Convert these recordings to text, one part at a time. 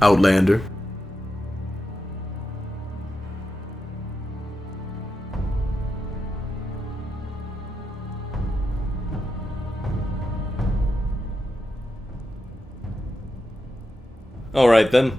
Outlander. Alright then.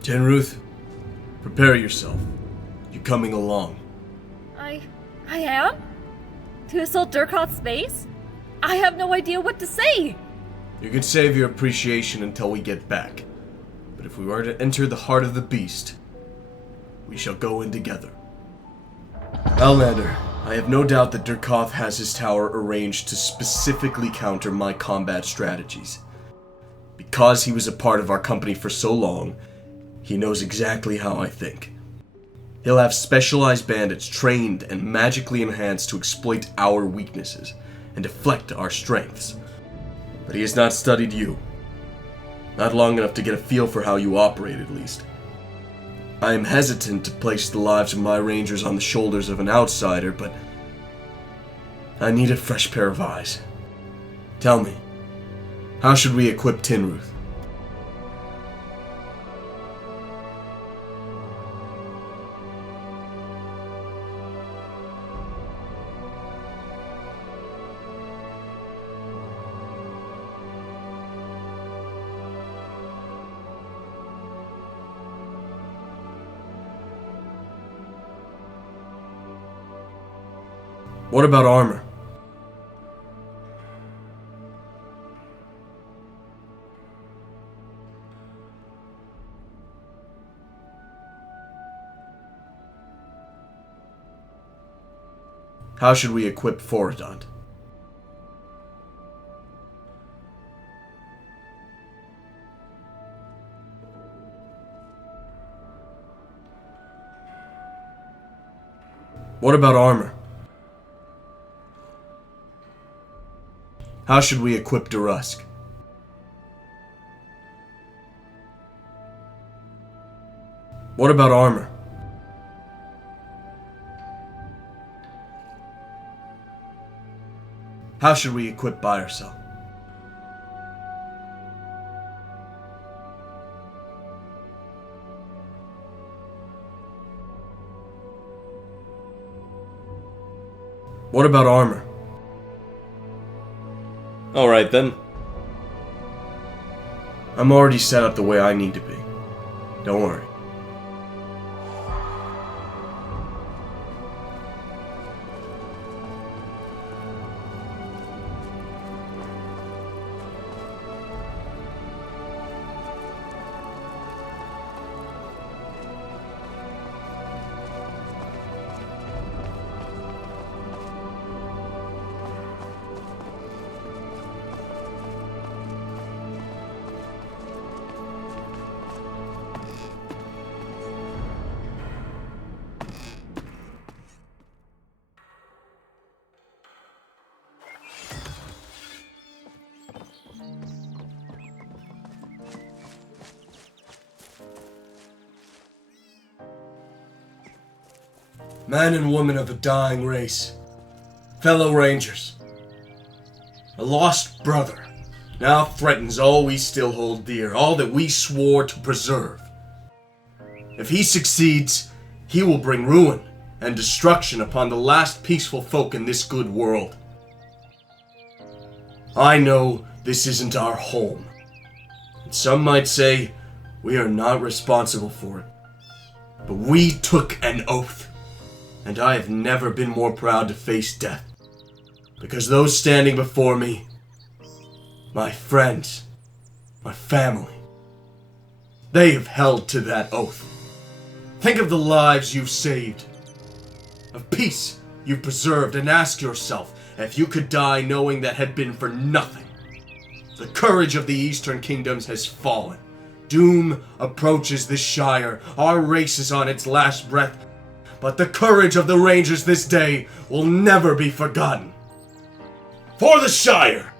Tenruth, prepare yourself. You're coming along. I am? To assault Dürkot's base? I have no idea what to say! You can save your appreciation until we get back. But if we are to enter the heart of the beast, we shall go in together. Outlander, I have no doubt that Dürkot has his tower arranged to specifically counter my combat strategies. Because he was a part of our company for so long, he knows exactly how I think. He'll have specialized bandits trained and magically enhanced to exploit our weaknesses and deflect our strengths. But he has not studied you. Not long enough to get a feel for how you operate, at least. I am hesitant to place the lives of my rangers on the shoulders of an outsider, but I need a fresh pair of eyes. Tell me, how should we equip Tenruth? What about armor? How should we equip Foradont? What about armor? How should we equip Durusk? What about armor? How should we equip Byersel? What about armor? Alright then. I'm already set up the way I need to be. Don't worry. Man and woman of a dying race, fellow rangers, a lost brother now threatens all we still hold dear, all that we swore to preserve. If he succeeds, he will bring ruin and destruction upon the last peaceful folk in this good world. I know this isn't our home, and some might say we are not responsible for it, but we took an oath. And I have never been more proud to face death, because those standing before me my friends, my family. They have held to that oath. Think of the lives you've saved, of peace you've preserved, and ask yourself if you could die knowing that had been for nothing. The courage of the Eastern Kingdoms has fallen. Doom approaches the Shire. Our race is on its last breath. But the courage of the Rangers this day will never be forgotten. For the Shire!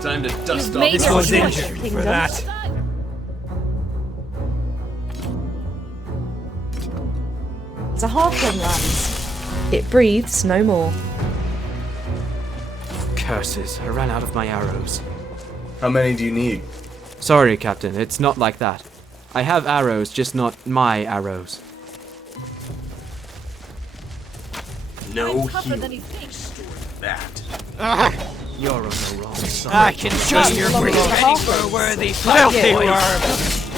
Time to dust off This was injured for that. It's a halfling land. It breathes no more. Curses, I ran out of my arrows. How many do you need? Sorry, Captain, it's not like that. I have arrows, just not my arrows. No I'm tougher than healing. he thinks. That. You're on the wrong side. I can show your pretty for a worthy filthy worm.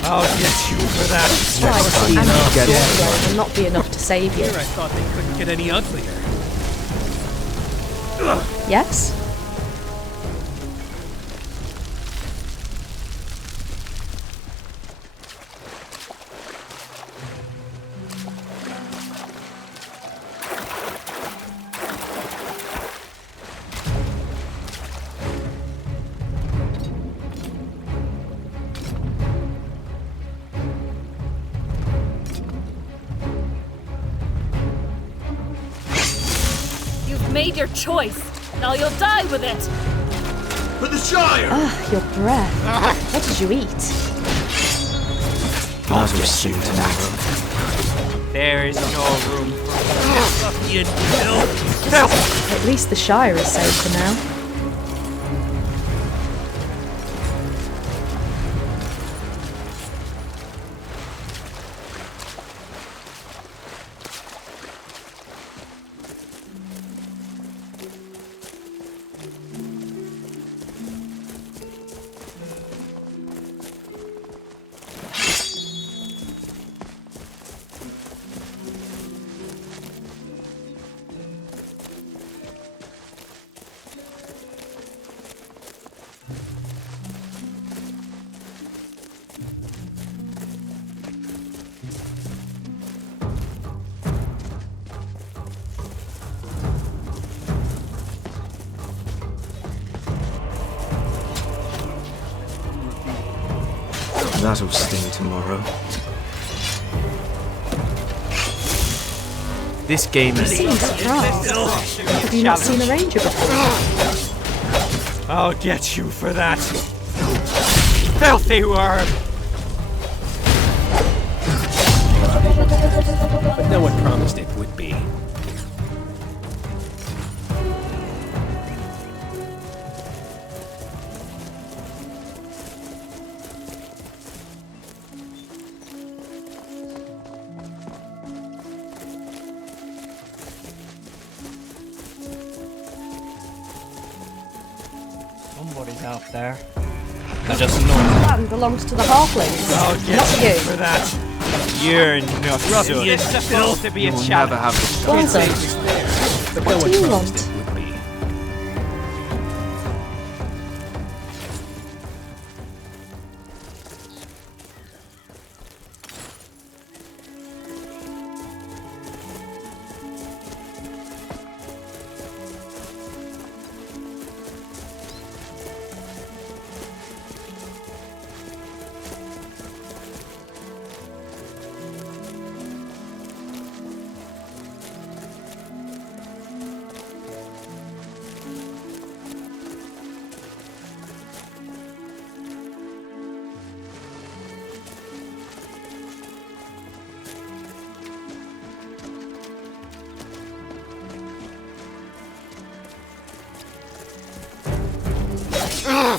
I'll get you for that. Strike and sword will not be enough to save you. I thought they couldn't get any uglier. Yes? You've made your choice. Now you'll die with it. For the Shire! Ugh, your breath. What did you eat? I'll get soon tomorrow. There is no room for ruffian filth. At least the Shire is safe for now. That'll sting tomorrow. This game is... Have you not seen a ranger before? I'll get you for that. Filthy worm. But no one promised it would be. Somebody's out there. I just know. The land belongs to the halflings. I'll get Not you you. for that. You're not ruffian supposed to be a You'll chap. never have the Well chance. done. But What no do one you promised want? it would be.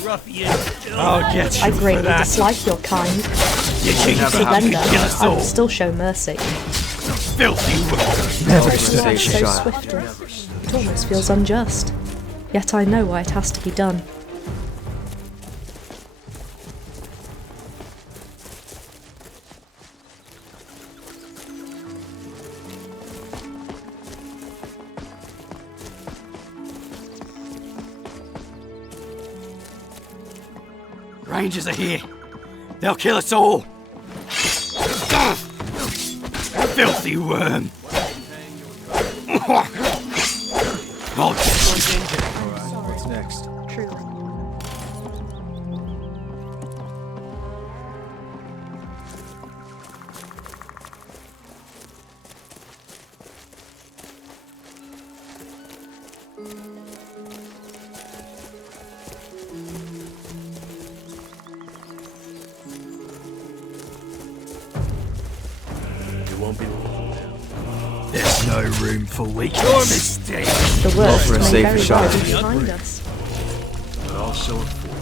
I'll get you I for greatly that. dislike your kind. You If you never surrender, have to kill a I soul. will still show mercy. Filthy worm. Never Life say is so Shire. swiftly. It almost feels unjust. Yet I know why it has to be done. Rangers are here. They'll kill us all. Filthy worm. I'll get you. What's next? True. There's no room for weakness. Your mistake. The worst for a may safer very shot. well be behind us. But also a fool.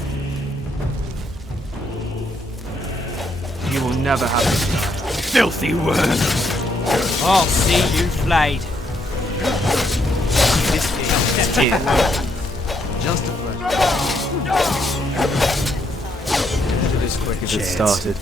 You will never have this. Filthy worm. I'll see you flayed. This is Just a pleasure. Ended as quick as it Chance. started.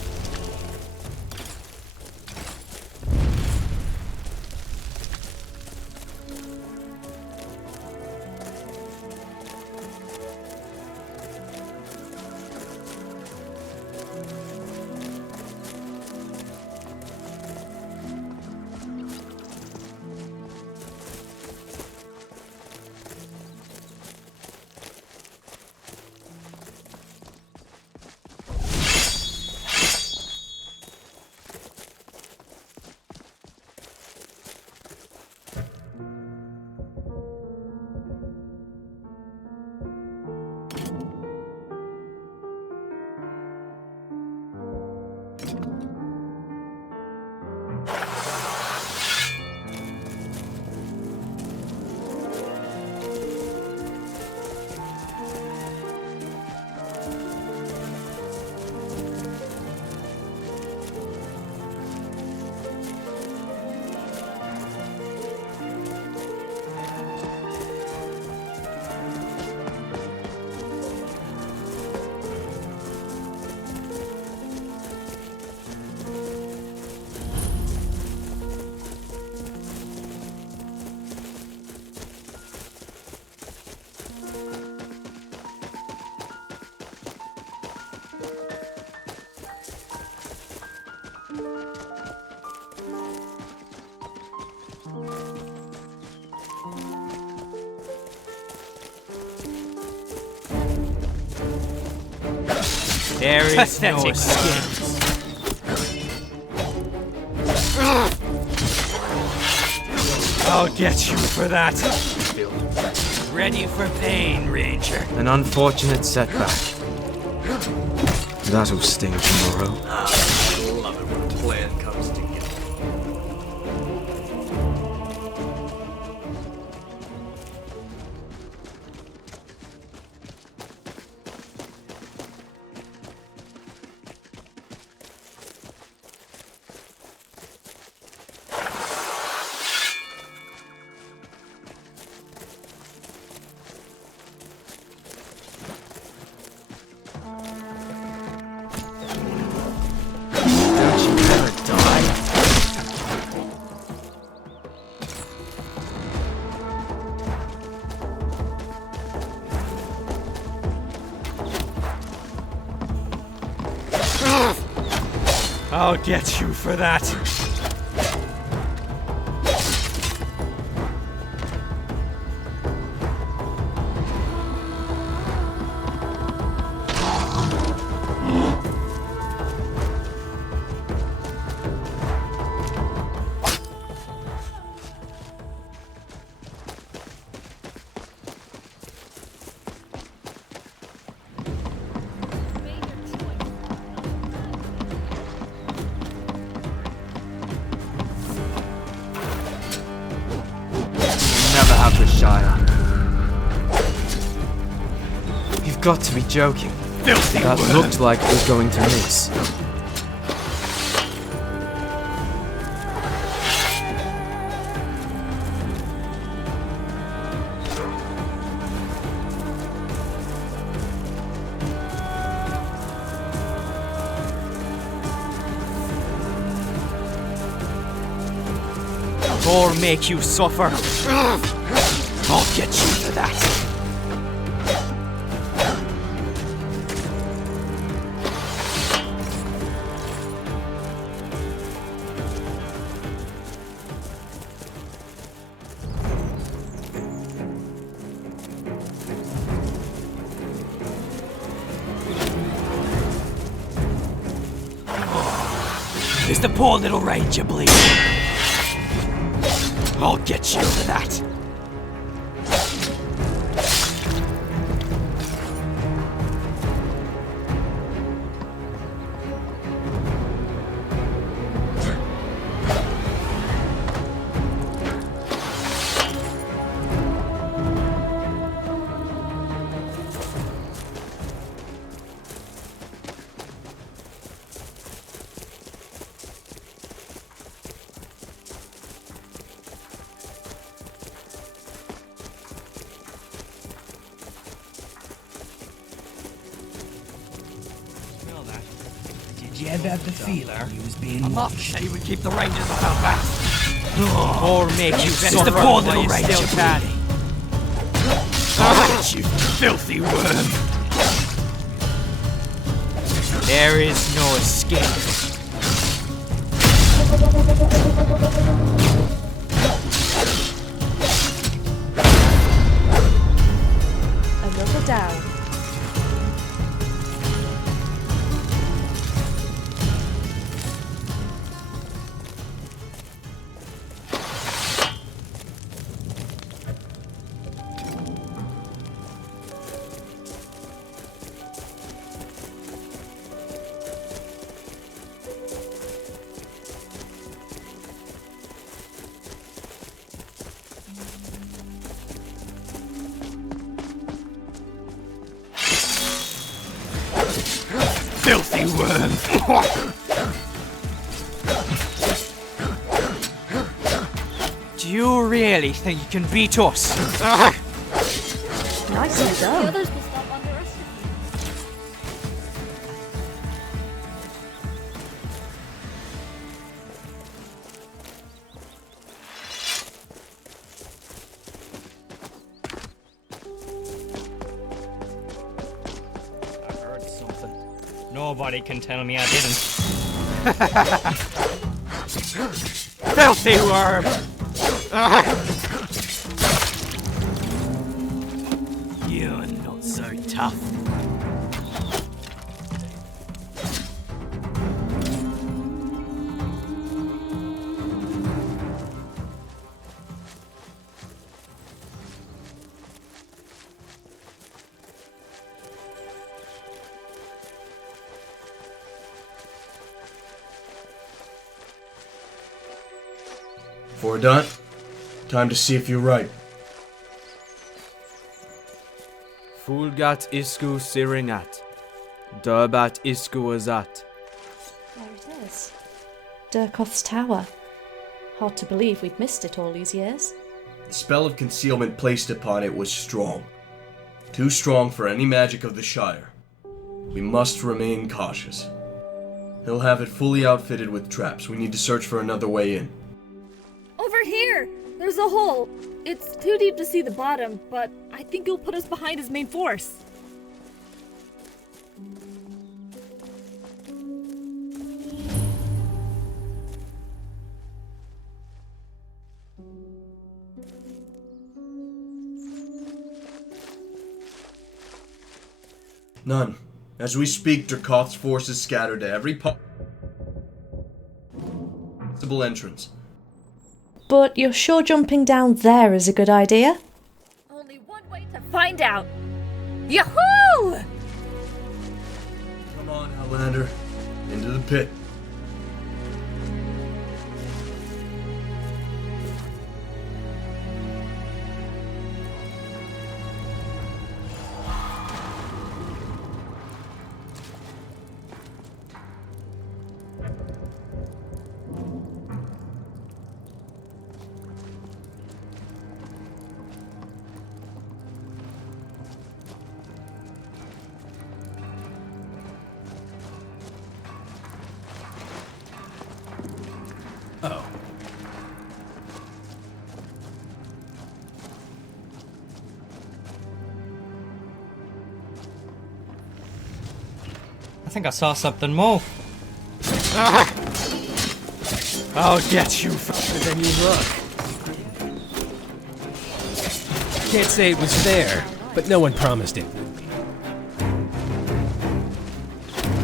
There is no escape. I'll get you for that. Ready for pain, Ranger. An unfortunate setback. That'll sting tomorrow. I love it when a plan comes together. Don't you ever die? I'll get you for that. Never have the Shire. You've got to be joking. Filthy That worm. looked like it was going to miss. Or make you suffer. I'll get you for that. Is the poor little ranger bleeding? I'll get you for that. Did you ever have the feeler you was being watched? Said he would keep the rangers out fast. Or make you It's the poor little ranger bleeding. I'll get you, filthy worm. There is no escape. Another down. Filthy worm. Do you really think you can beat us? Nicely The done. others will stop underestimating. I heard something. Nobody can tell me I didn't. Filthy worm. You're not so tough. For done. Time to see if you're right. Fulgat isku siringat. Durbat isku azat. There it is. Dürkot's tower. Hard to believe we'd missed it all these years. The spell of concealment placed upon it was strong. Too strong for any magic of the Shire. We must remain cautious. He'll have it fully outfitted with traps. We need to search for another way in. Over here! There's a hole. It's too deep to see the bottom, but I think it'll put us behind his main force. None. As we speak, Dürkot's forces scattered to every possible entrance. But you're sure jumping down there is a good idea? Only one way to find out. Yahoo! Come on, Outlander. Into the pit. I think I saw something move. I'll get you. Then you look. Can't say it was there, but no one promised it.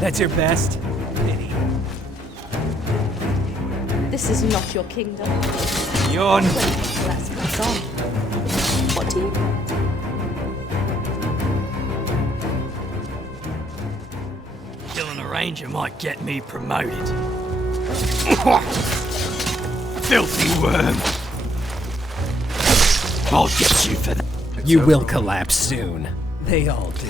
That's your best? Pity. This is not your kingdom. Yawn. Let's pass on. What do you... Killing a ranger might get me promoted. Filthy worm. I'll get you for that. You will collapse soon. They all do.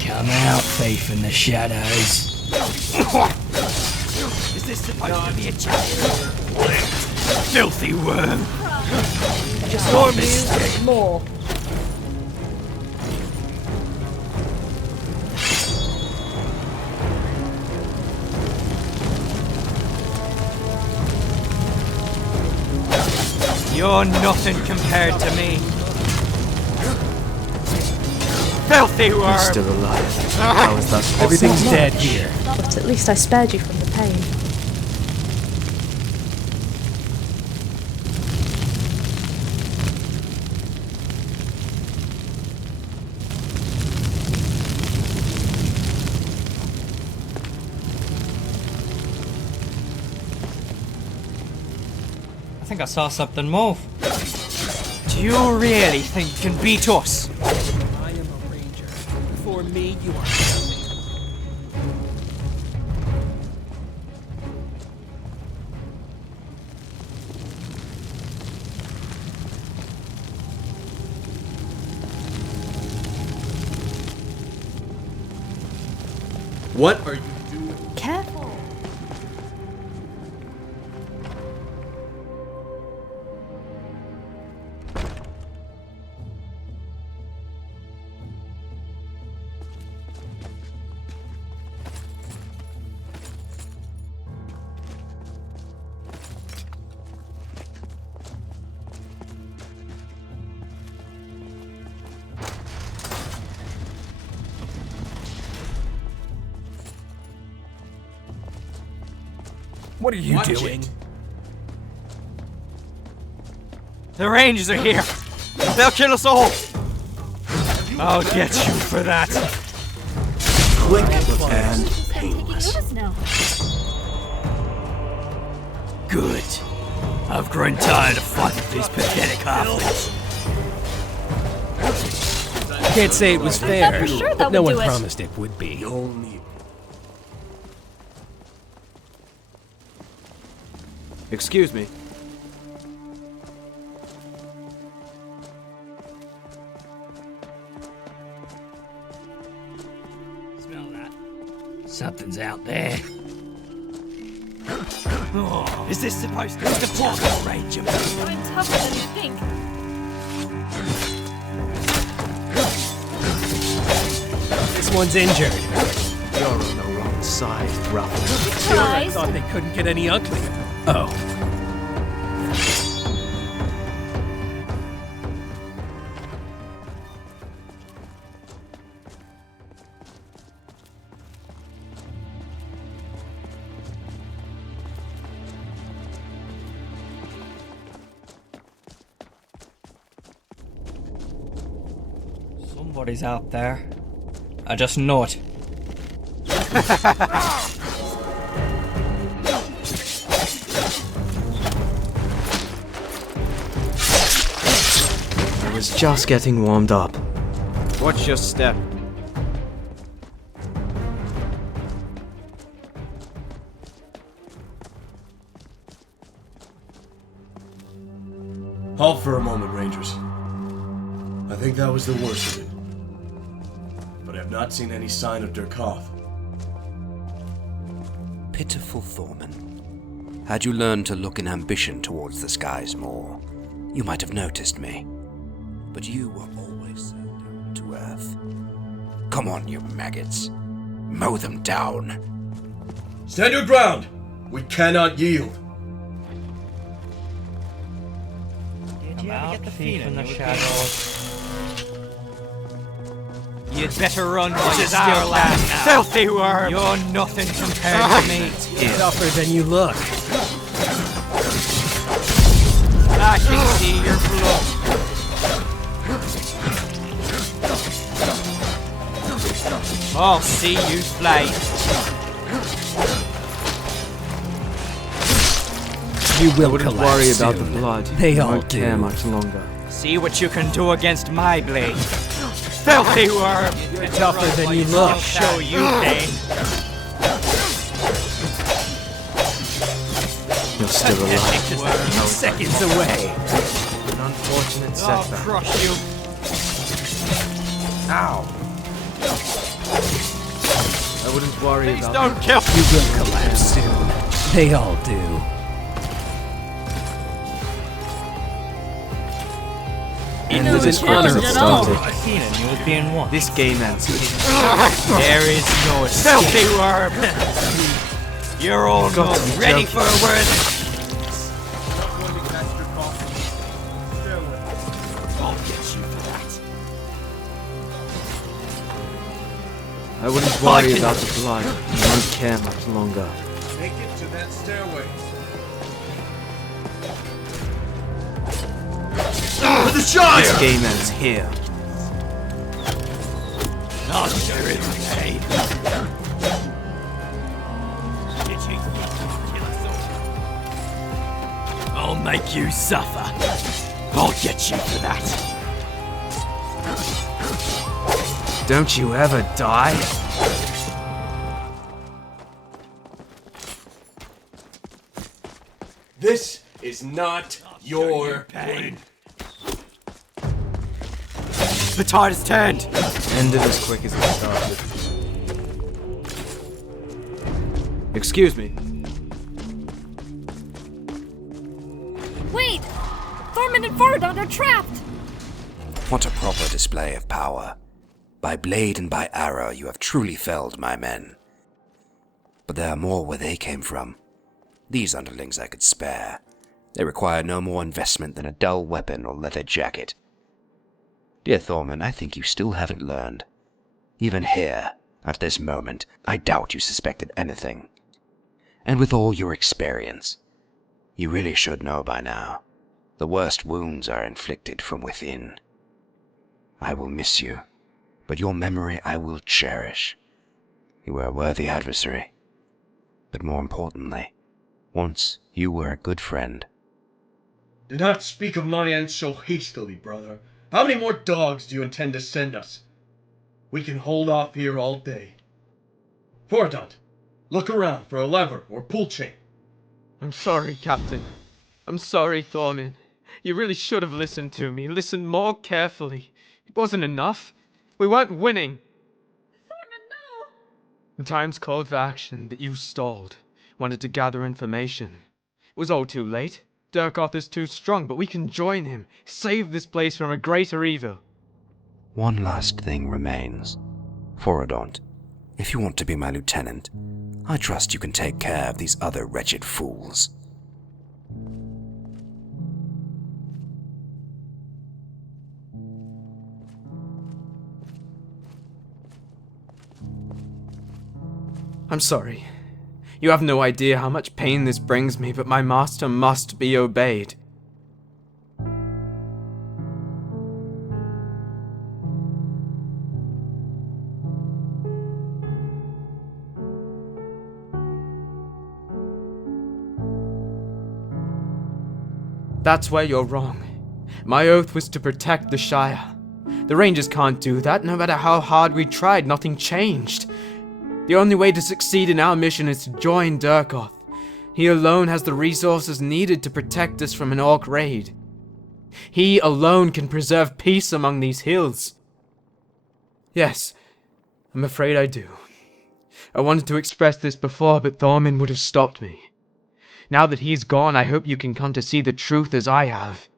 Come out, thief in the shadows. Is this supposed to be a challenge? Filthy worm. Just More want you mistake. more. You're nothing compared to me. Filthy worm. He's still alive. How is that possible? Everything's dead here. But at least I spared you from the pain. I think I saw something move. Do you really think you can beat us? I am a ranger. For me, you are nothing. What are you doing? Careful. What are you Watch doing? it. The rangers are here. They'll kill us all. I'll get you for that. Quick and Taking notice now. Good. I've grown tired of fighting these pathetic halflings. Can't say it was fair, for sure that but no would one do it. promised it would be. only. Excuse me. Smell that? Something's out there. Oh, is this supposed to be the portal ranger? I'm tougher than you think. This one's injured. You're on the wrong side, brother. Surprise. Thought they couldn't get any uglier. Oh. Somebody's out there. I just know it. I was just getting warmed up. Watch your step. Halt for a moment, Rangers. I think that was the worst of it. But I've not seen any sign of Dürkoth. Pitiful Thorman. Had you learned to look in ambition towards the skies more, you might have noticed me. But you were always so down to earth. Come on, you maggots. Mow them down. Stand your ground! We cannot yield. Did you ever get the feeling in the shadows? You'd better run while you're still land now. Filthy worm! You're nothing compared to me. Tougher than you look. I can see your blood. I'll see you slay. You I will wouldn't collapse worry about soon. the blood. They I all won't care do. much longer. See what you can do against my blade. Filthy worm! You're tougher than you look. I'll show you pain. You're still alive. Worm. Seconds away. An unfortunate I'll setback. crush you. Ow! I wouldn't worry Please about don't kill You will collapse soon. They all do. It was was an an honor honor it it started. This game ends here. There is no filthy worm. You're all Got to not be ready joking. for a word. I'll get you for that. I wouldn't worry about the blood. I won't care much longer. Make it to that stairway. To the Shire! This game ends here. I'll share it pain. I'll make you suffer. I'll get you for that. Don't you ever die? This is not your pain. The tide has turned. Ended as quick as it started. Excuse me. Wait! Thorman and Forodon are trapped! What a proper display of power. By blade and by arrow you have truly felled my men. But there are more where they came from. These underlings I could spare. They require no more investment than a dull weapon or leather jacket. Dear Thorman, I think you still haven't learned. Even here, at this moment, I doubt you suspected anything. And with all your experience, you really should know by now. The worst wounds are inflicted from within. I will miss you, but your memory I will cherish. You were a worthy adversary. But more importantly, once you were a good friend. Do not speak of my end so hastily, brother. How many more dogs do you intend to send us? We can hold off here all day. Forodon, look around for a lever or pull chain. I'm sorry, Captain. I'm sorry, Thorman. You really should have listened to me. Listened more carefully. It wasn't enough. We weren't winning. Thorman, no! The time's called for action, but you stalled. Wanted to gather information. It was all too late. Dürkoth is too strong, but we can join him. Save this place from a greater evil. One last thing remains. Forodon, if you want to be my lieutenant, I trust you can take care of these other wretched fools. I'm sorry. You have no idea how much pain this brings me, but my master must be obeyed. That's where you're wrong. My oath was to protect the Shire. The Rangers can't do that. No matter how hard we tried, nothing changed. The only way to succeed in our mission is to join Dürkoth. He alone has the resources needed to protect us from an orc raid. He alone can preserve peace among these hills. Yes, I'm afraid I do. I wanted to express this before, but Thorman would have stopped me. Now that he's gone, I hope you can come to see the truth as I have.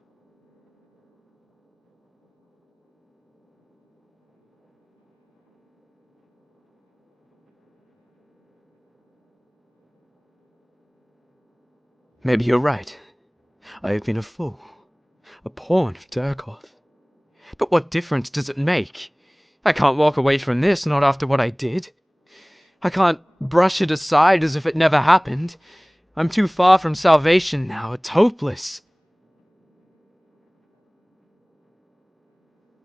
Maybe you're right. I have been a fool. A pawn of Dürkot. But what difference does it make? I can't walk away from this, not after what I did. I can't brush it aside as if it never happened. I'm too far from salvation now, it's hopeless.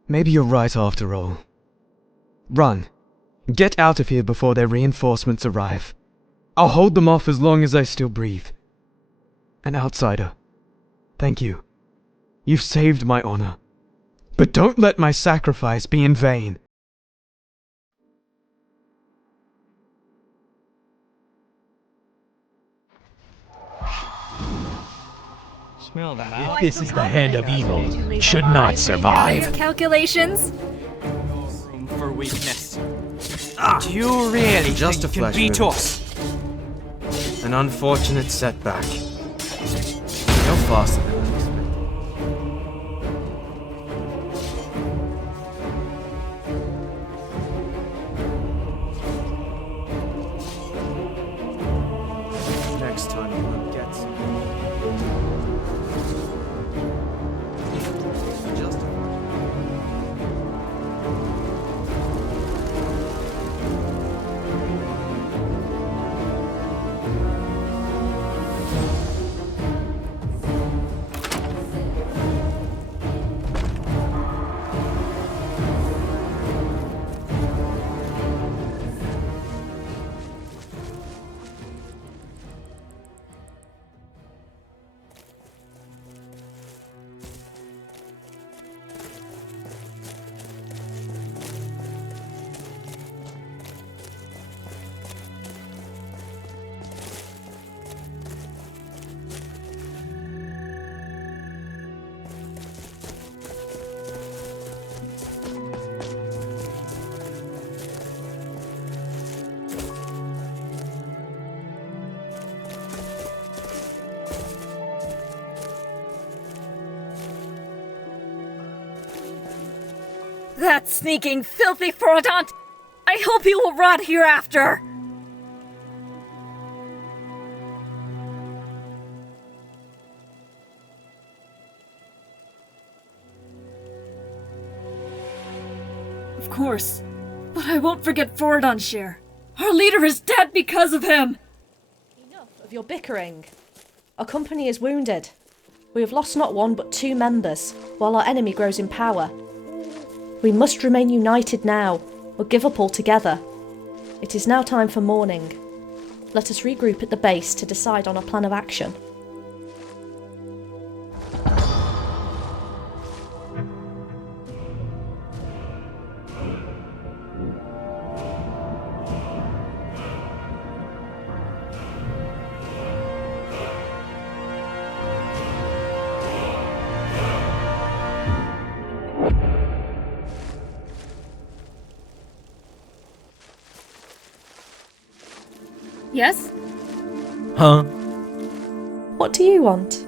Maybe you're right after all. Run. Get out of here before their reinforcements arrive. I'll hold them off as long as I still breathe. An outsider. Thank you. You've saved my honor. But don't let my sacrifice be in vain. Smell that. This is the hand of evil. Should not survive. Calculations? Room for weakness. Do you really Just think a you can flesh beat wound. us? An unfortunate setback. No faster than I expected. Next time we'll get some. Just That sneaking, filthy fraudant! I hope he will rot hereafter! Of course. But I won't forget Foradon, Shire. Our leader is dead because of him! Enough of your bickering. Our company is wounded. We have lost not one but 2 members, while our enemy grows in power. We must remain united now, or give up altogether. It is now time for mourning. Let us regroup at the base to decide on a plan of action. Yes? Huh? What do you want?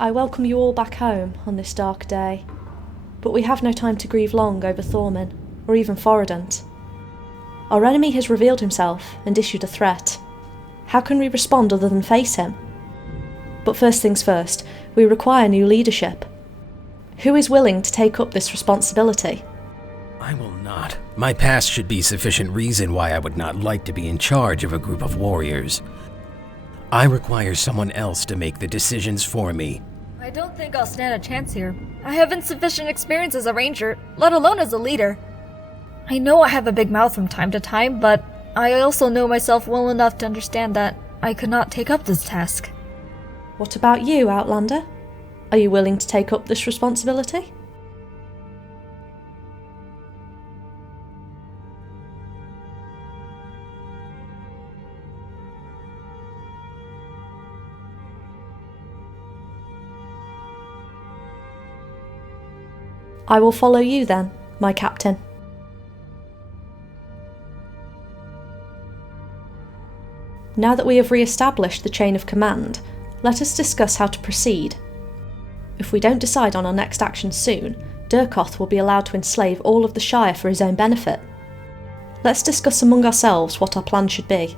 I welcome you all back home on this dark day, but we have no time to grieve long over Thorman, or even Foradant. Our enemy has revealed himself and issued a threat. How can we respond other than face him? But first things first, we require new leadership. Who is willing to take up this responsibility? I will not. My past should be sufficient reason why I would not like to be in charge of a group of warriors. I require someone else to make the decisions for me. I don't think I'll stand a chance here. I have insufficient experience as a ranger, let alone as a leader. I know I have a big mouth from time to time, but I also know myself well enough to understand that I could not take up this task. What about you, Outlander? Are you willing to take up this responsibility? I will follow you then, my captain. Now that we have re-established the chain of command, let us discuss how to proceed. If we don't decide on our next action soon, Dürkoth will be allowed to enslave all of the Shire for his own benefit. Let's discuss among ourselves what our plan should be.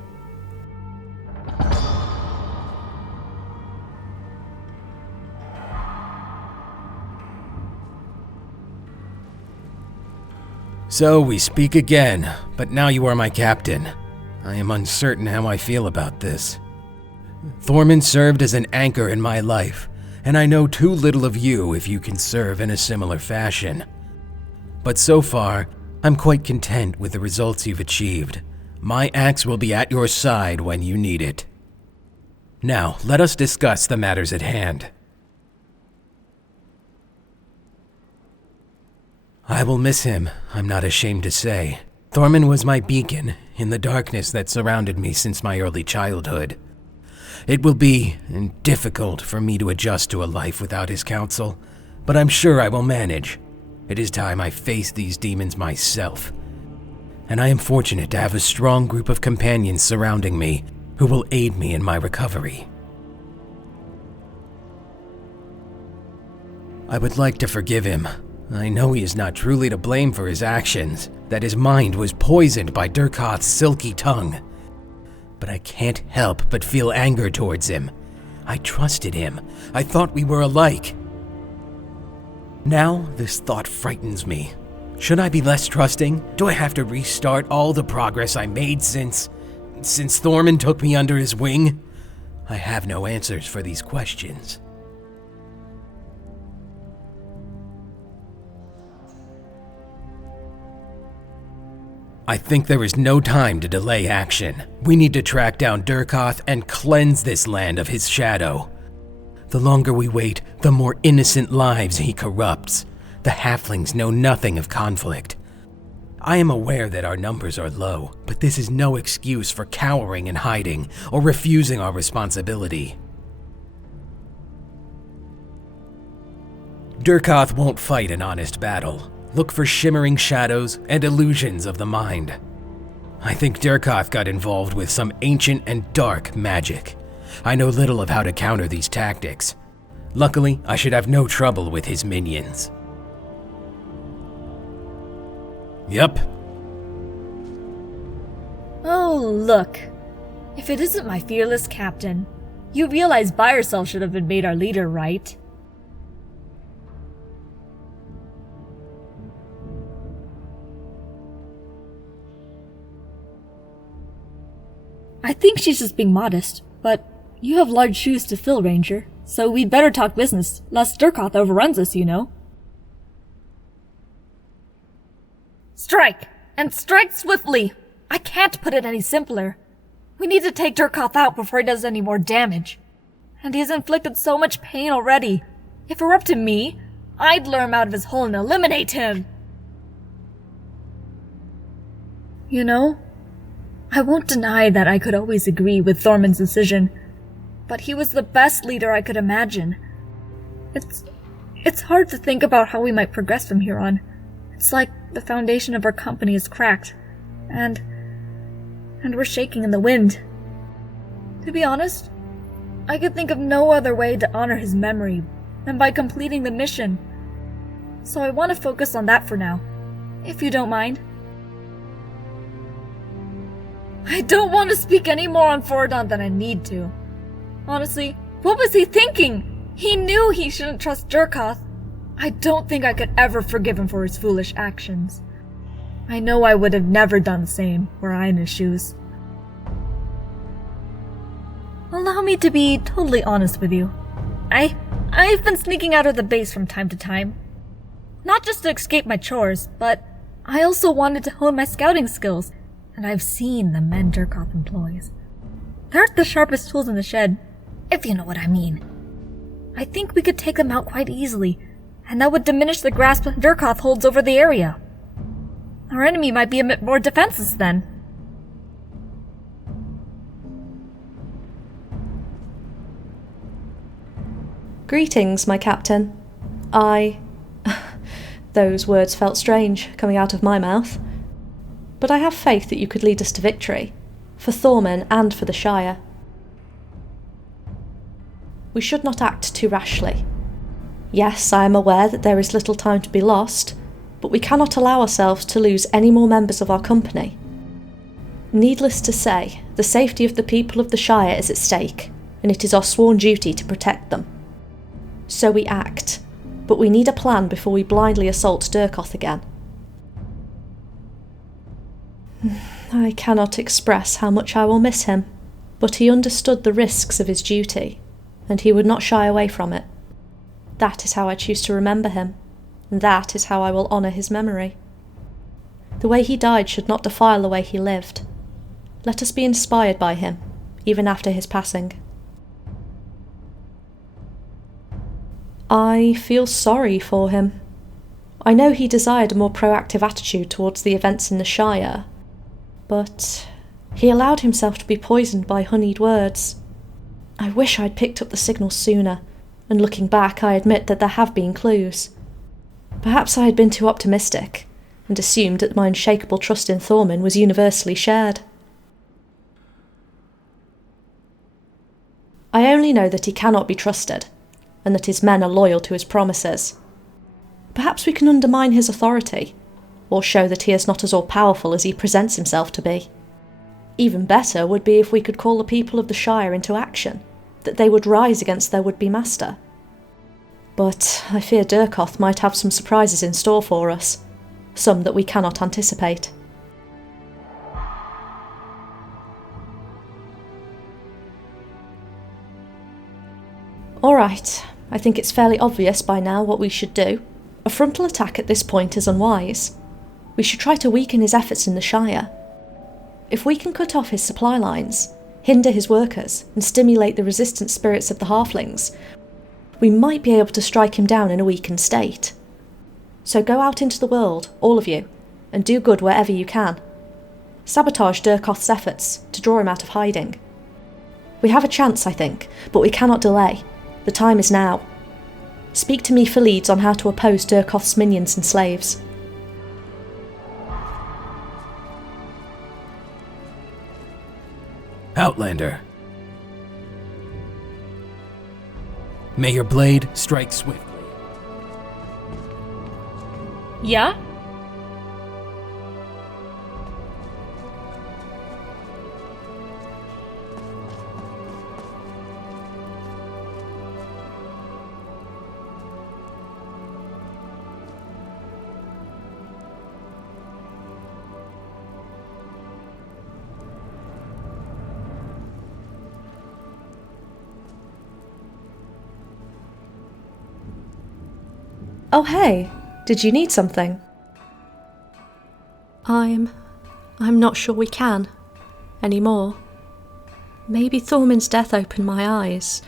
So we speak again, but now you are my captain. I am uncertain how I feel about this. Thorman served as an anchor in my life, and I know too little of you if you can serve in a similar fashion. But so far, I'm quite content with the results you've achieved. My axe will be at your side when you need it. Now, let us discuss the matters at hand. I will miss him, I'm not ashamed to say. Thorman was my beacon in the darkness that surrounded me since my early childhood. It will be difficult for me to adjust to a life without his counsel, but I'm sure I will manage. It is time I face these demons myself. And I am fortunate to have a strong group of companions surrounding me who will aid me in my recovery. I would like to forgive him. I know he is not truly to blame for his actions, that his mind was poisoned by Dürkoth's silky tongue. But I can't help but feel anger towards him. I trusted him. I thought we were alike. Now, this thought frightens me. Should I be less trusting? Do I have to restart all the progress I made since Thorman took me under his wing? I have no answers for these questions. I think there is no time to delay action. We need to track down Dürkoth and cleanse this land of his shadow. The longer we wait, the more innocent lives he corrupts. The halflings know nothing of conflict. I am aware that our numbers are low, but this is no excuse for cowering and hiding or refusing our responsibility. Dürkoth won't fight an honest battle. Look for shimmering shadows and illusions of the mind. I think Dürkoth got involved with some ancient and dark magic. I know little of how to counter these tactics. Luckily, I should have no trouble with his minions. Yup. Oh, look. If it isn't my fearless captain. You realize by yourself should have been made our leader, right? I think she's just being modest, but you have large shoes to fill, Ranger, so we'd better talk business, lest Dürkoth overruns us, you know. Strike! And strike swiftly! I can't put it any simpler. We need to take Dürkoth out before he does any more damage. And he has inflicted so much pain already. If it were up to me, I'd lure him out of his hole and eliminate him! You know, I won't deny that I could always agree with Thorman's decision, but he was the best leader I could imagine. It's hard to think about how we might progress from here on. It's like the foundation of our company is cracked, and we're shaking in the wind. To be honest, I could think of no other way to honor his memory than by completing the mission. So I want to focus on that for now, if you don't mind. I don't want to speak any more on Forodon than I need to. Honestly, what was he thinking? He knew he shouldn't trust Dürkoth. I don't think I could ever forgive him for his foolish actions. I know I would have never done the same were I in his shoes. Allow me to be totally honest with you. I've been sneaking out of the base from time to time. Not just to escape my chores, but I also wanted to hone my scouting skills, and I've seen the men Dürkot employs. They aren't the sharpest tools in the shed, if you know what I mean. I think we could take them out quite easily, and that would diminish the grasp Dürkot holds over the area. Our enemy might be a bit more defenseless then. Greetings, my captain. Those words felt strange, coming out of my mouth. But I have faith that you could lead us to victory, for Thorman and for the Shire. We should not act too rashly. Yes, I am aware that there is little time to be lost, but we cannot allow ourselves to lose any more members of our company. Needless to say, the safety of the people of the Shire is at stake, and it is our sworn duty to protect them. So we act, but we need a plan before we blindly assault Dürkot again. I cannot express how much I will miss him, but he understood the risks of his duty, and he would not shy away from it. That is how I choose to remember him, and that is how I will honour his memory. The way he died should not defile the way he lived. Let us be inspired by him, even after his passing. I feel sorry for him. I know he desired a more proactive attitude towards the events in the Shire, but he allowed himself to be poisoned by honeyed words. I wish I'd picked up the signal sooner, and looking back I admit that there have been clues. Perhaps I had been too optimistic, and assumed that my unshakable trust in Thorman was universally shared. I only know that he cannot be trusted, and that his men are loyal to his promises. Perhaps we can undermine his authority, or show that he is not as all-powerful as he presents himself to be. Even better would be if we could call the people of the Shire into action, that they would rise against their would-be master. But I fear Dürkot might have some surprises in store for us, some that we cannot anticipate. Alright, I think it's fairly obvious by now what we should do. A frontal attack at this point is unwise. We should try to weaken his efforts in the Shire. If we can cut off his supply lines, hinder his workers, and stimulate the resistant spirits of the halflings, we might be able to strike him down in a weakened state. So go out into the world, all of you, and do good wherever you can. Sabotage Dürkot's efforts to draw him out of hiding. We have a chance, I think, but we cannot delay. The time is now. Speak to me for leads on how to oppose Dürkot's minions and slaves. Outlander. May your blade strike swiftly. Yeah? Oh hey, did you need something? I'm not sure we can, anymore. Maybe Thorman's death opened my eyes,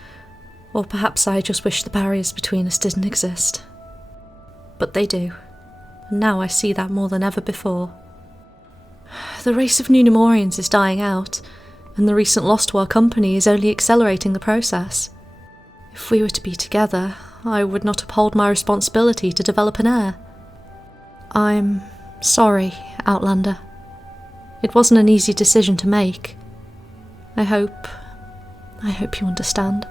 or perhaps I just wish the barriers between us didn't exist. But they do, and now I see that more than ever before. The race of new Nemorians is dying out, and the recent loss to our company is only accelerating the process. If we were to be together, I would not uphold my responsibility to develop an heir. I'm sorry, Outlander. It wasn't an easy decision to make. I hope you understand.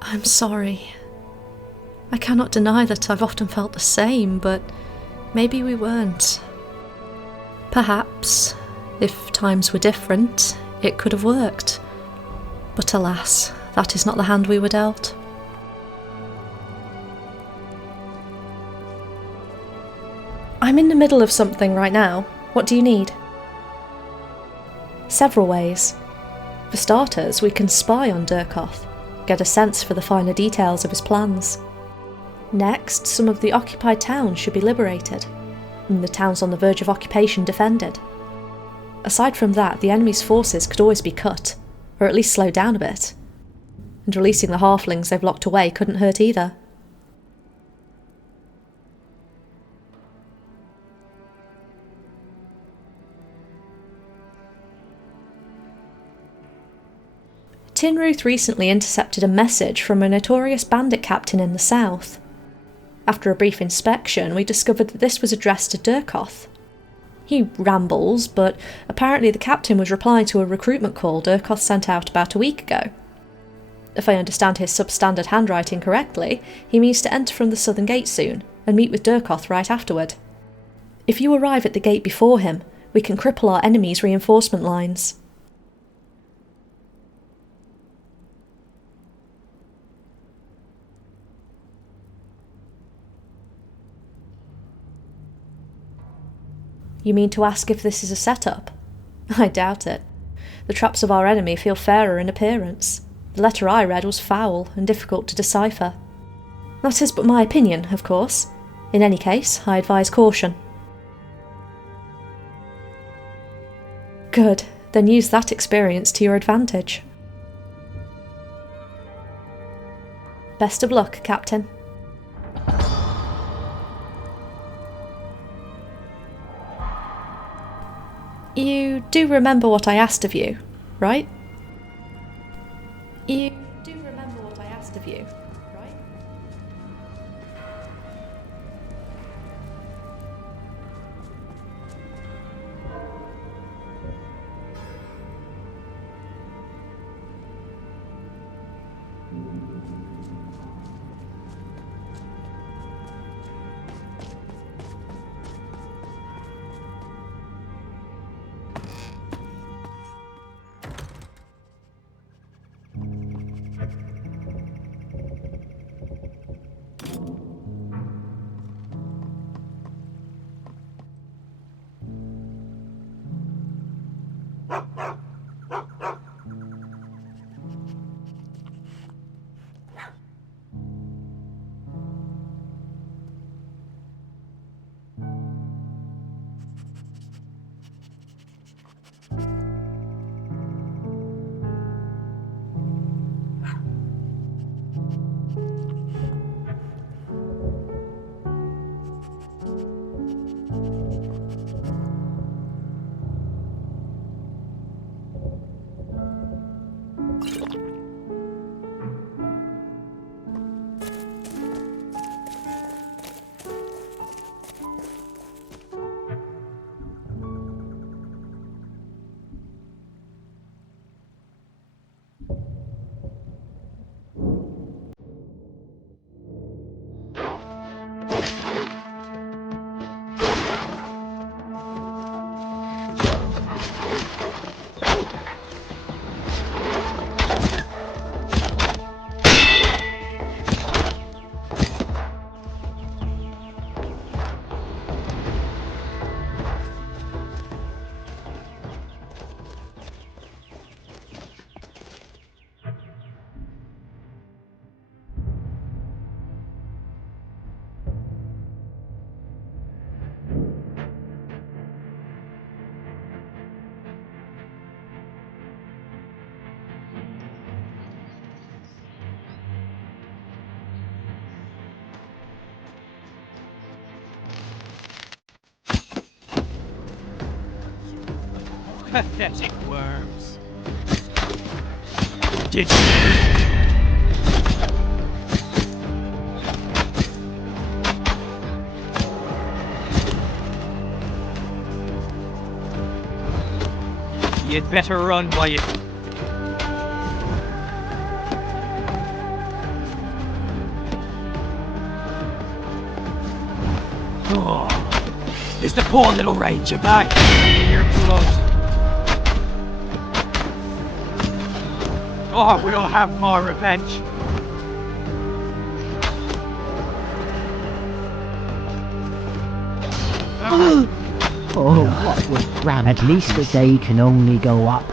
I'm sorry. I cannot deny that I've often felt the same, but maybe we weren't. Perhaps If times were different, it could have worked. But alas, that is not the hand we were dealt. I'm in the middle of something right now. What do you need? Several ways. For starters, we can spy on Dürkoth, get a sense for the finer details of his plans. Next, some of the occupied towns should be liberated, and the towns on the verge of occupation defended. Aside from that, the enemy's forces could always be cut, or at least slowed down a bit. And releasing the halflings they've locked away couldn't hurt either. Tinruth recently intercepted a message from a notorious bandit captain in the south. After a brief inspection, we discovered that this was addressed to Dürkoth. He rambles, but apparently the captain was replying to a recruitment call Dürkoth sent out about a week ago. If I understand his substandard handwriting correctly, he means to enter from the southern gate soon, and meet with Dürkoth right afterward. If you arrive at the gate before him, we can cripple our enemy's reinforcement lines. You mean to ask if this is a setup? I doubt it. The traps of our enemy feel fairer in appearance. The letter I read was foul and difficult to decipher. That is but my opinion, of course. In any case, I advise caution. Good, then use that experience to your advantage. Best of luck, Captain. You do remember what I asked of you, right? You do remember what I asked of you, right? Pathetic worms. Did you? You'd better run while you... Oh, is the poor little ranger back? Your blood. Oh, we'll have my revenge. Oh, what was Ram? At least the day can only go up.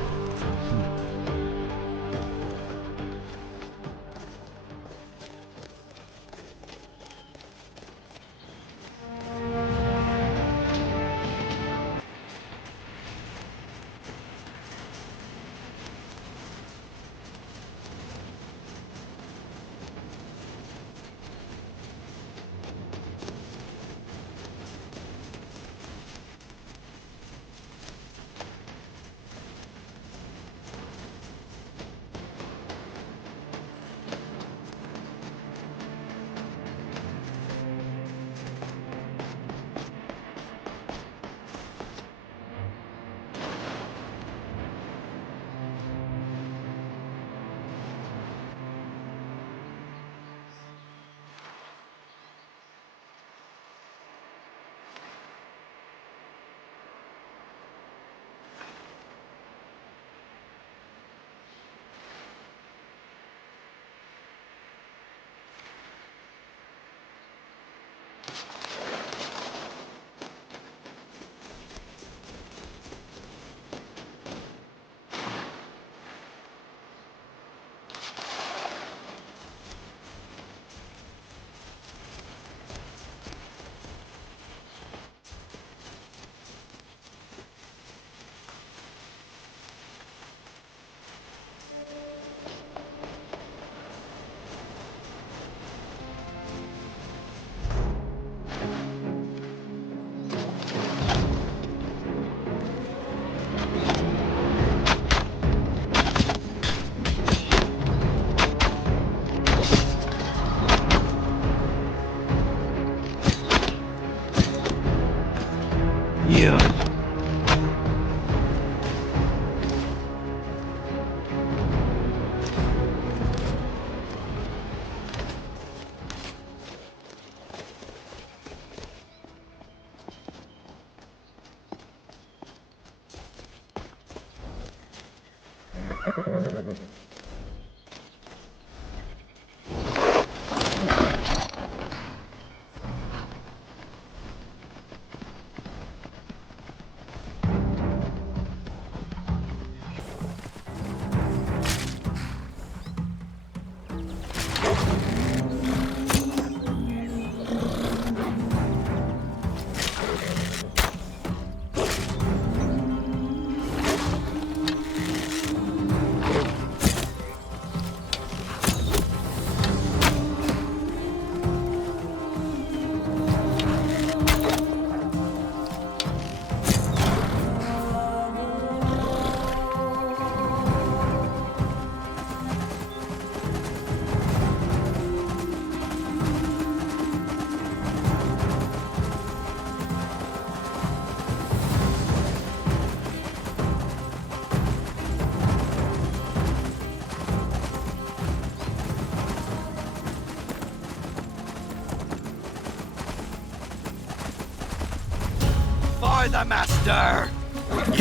The master!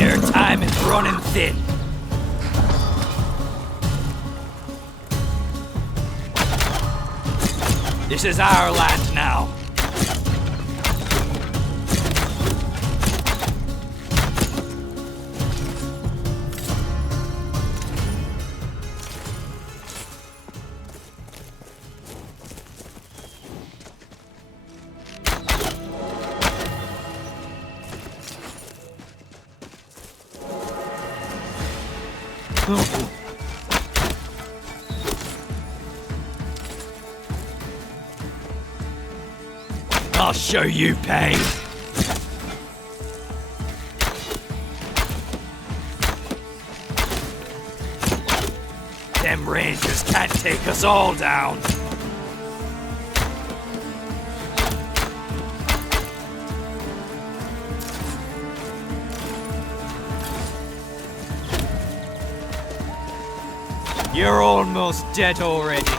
Your time is running thin. This is our land now. I'll show you pain. Them rangers can't take us all down. You're almost dead already.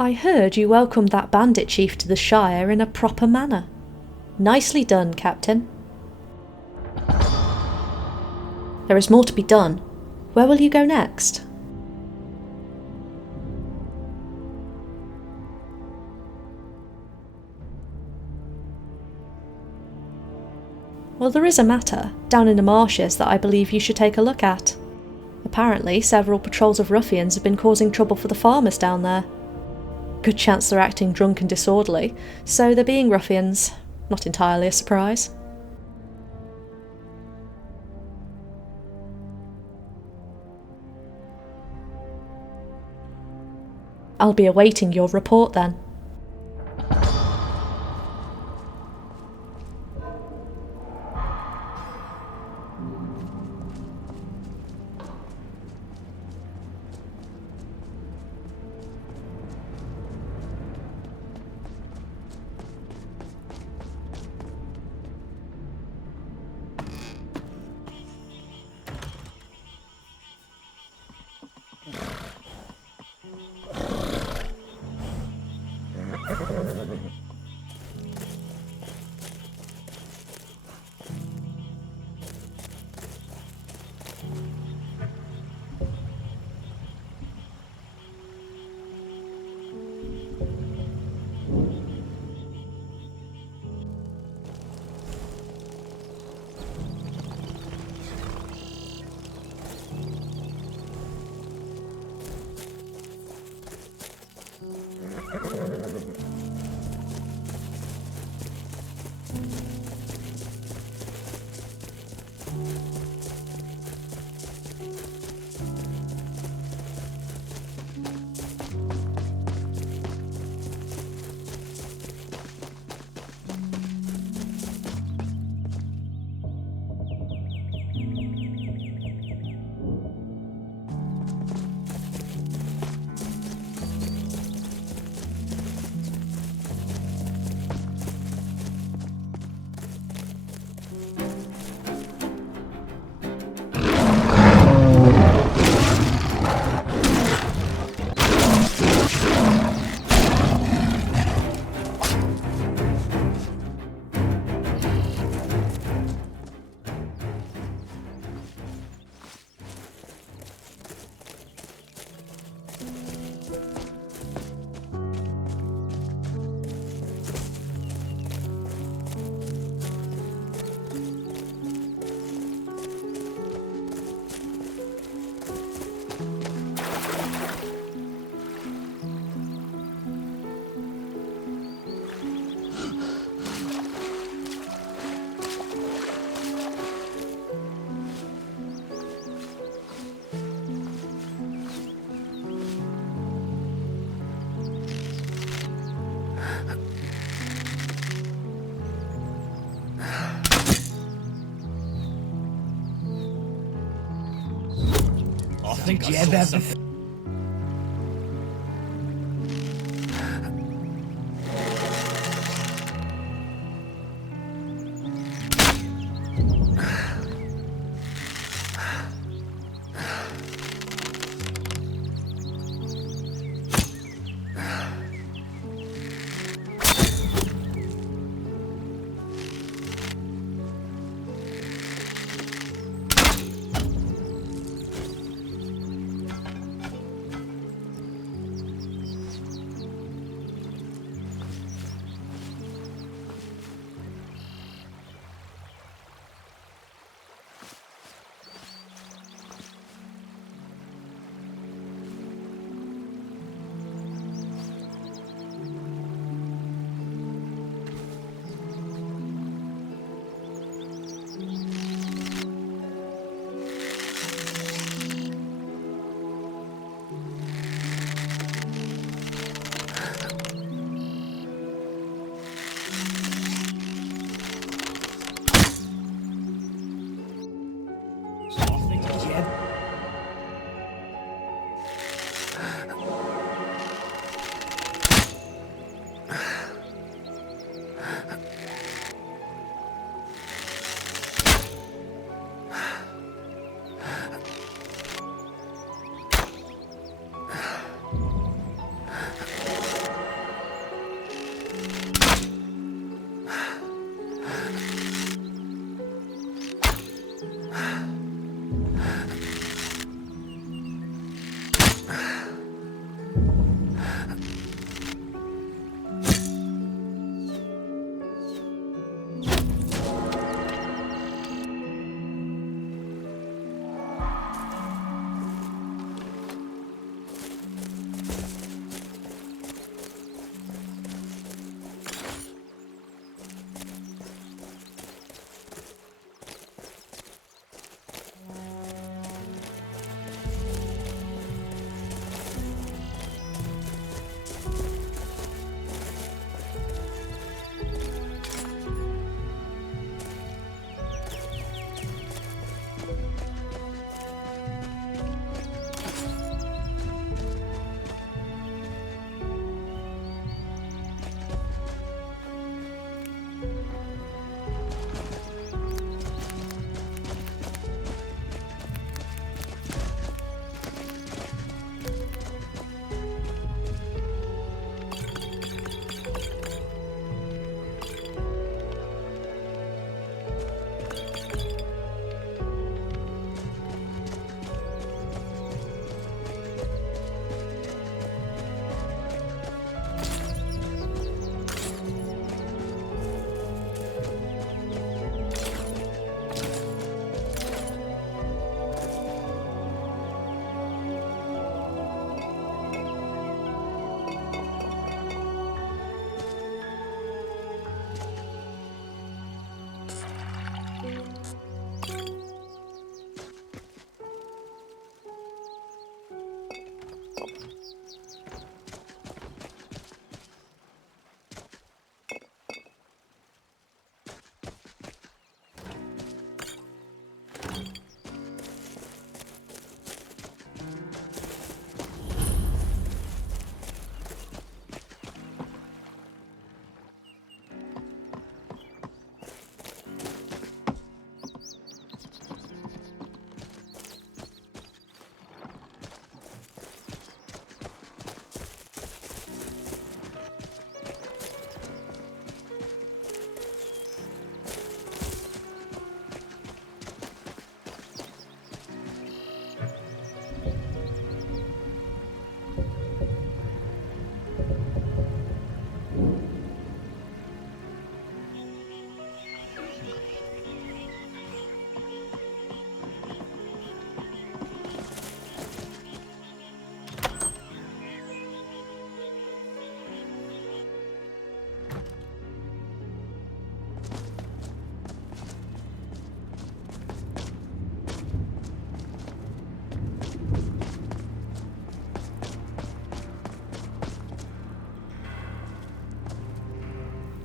I heard you welcomed that bandit chief to the Shire in a proper manner. Nicely done, Captain. There is more to be done. Where will you go next? Well, there is a matter down in the marshes that I believe you should take a look at. Apparently, several patrols of ruffians have been causing trouble for the farmers down there. Good chance they're acting drunk and disorderly, so they're being ruffians. Not entirely a surprise. I'll be awaiting your report then. Did you ever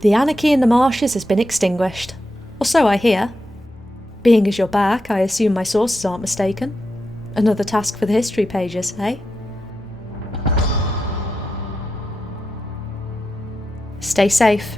The anarchy in the marshes has been extinguished. Or so I hear. Being as you're back, I assume my sources aren't mistaken. Another task for the history pages, eh? Stay safe.